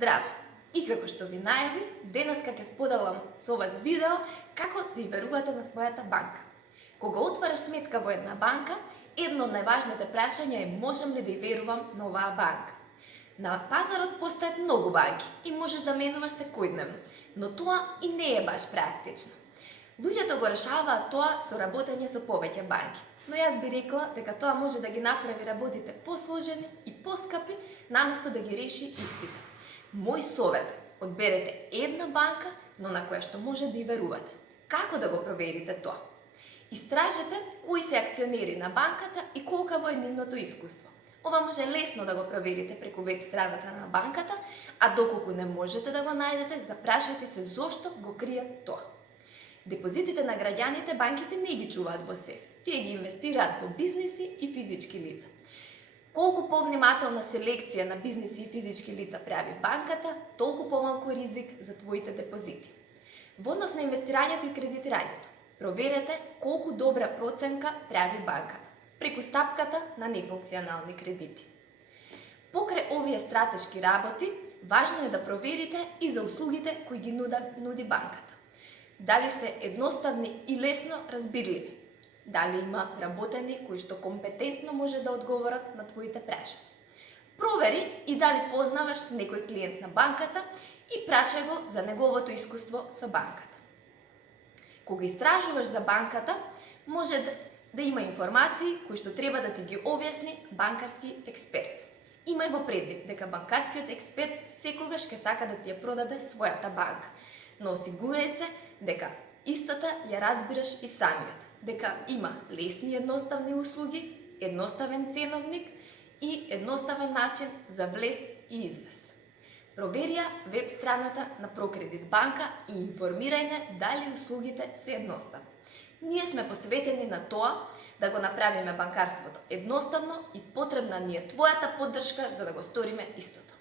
Здраво! И како што ви најавив, денеска ќе споделам со вас видео како да ја верувате на својата банка. Кога отвараш сметка во една банка, едно од најважните прашања е можам ли да ја верувам на оваа банка. На пазарот постојат многу банки и можеш да менуваш секојдневно, но тоа и не е баш практично. Луѓето го решаваат тоа со работење со повеќе банки, но јас би рекла дека тоа може да ги направи работите посложени и поскапи, наместо да ги реши истите. Мој совет е, одберете една банка, но на која што може да ја верувате. Како да го проверите тоа? Истражете кои се акционери на банката и колкаво е нивното искуство. Ова може лесно да го проверите преку веб страната на банката, а доколку не можете да го најдете, запрашајте се зошто го кријат тоа. Депозитите на граѓаните банките не ги чуваат во сеф. Тие ги инвестираат во бизниси и физички лица. Колку повнимателна селекција на бизниси и физички лица прави банката, толку помалку ризик за твоите депозити. Во однос на инвестирањето и кредитирањето, проверете колку добра проценка прави банката, преку стапката на нефункционални кредити. Покрај овие стратешки работи, важно е да проверите и за услугите кои ги нуди банката. Дали се едноставни и лесно разбирливи? Дали има работени кои што компетентно може да одговорат на твоите прашања? Провери и дали познаваш некој клиент на банката и прашај го за неговото искуство со банката. Кога истражуваш за банката, може да има информации кои што треба да ти ги објасни банкарски експерт. Имај во предвид дека банкарскиот експерт секогаш ќе сака да ти ја продаде својата банка, но осигурај се дека истата ја разбираш и самиот, дека има лесни и едноставни услуги, едноставен ценовник и едноставен начин за влез и излез. Провери ја веб страната на Прокредит банка и информирај не дали услугите се едноставни. Ние сме посветени на тоа да го направиме банкарството едноставно и потребна ни е твојата поддршка за да го сториме истото.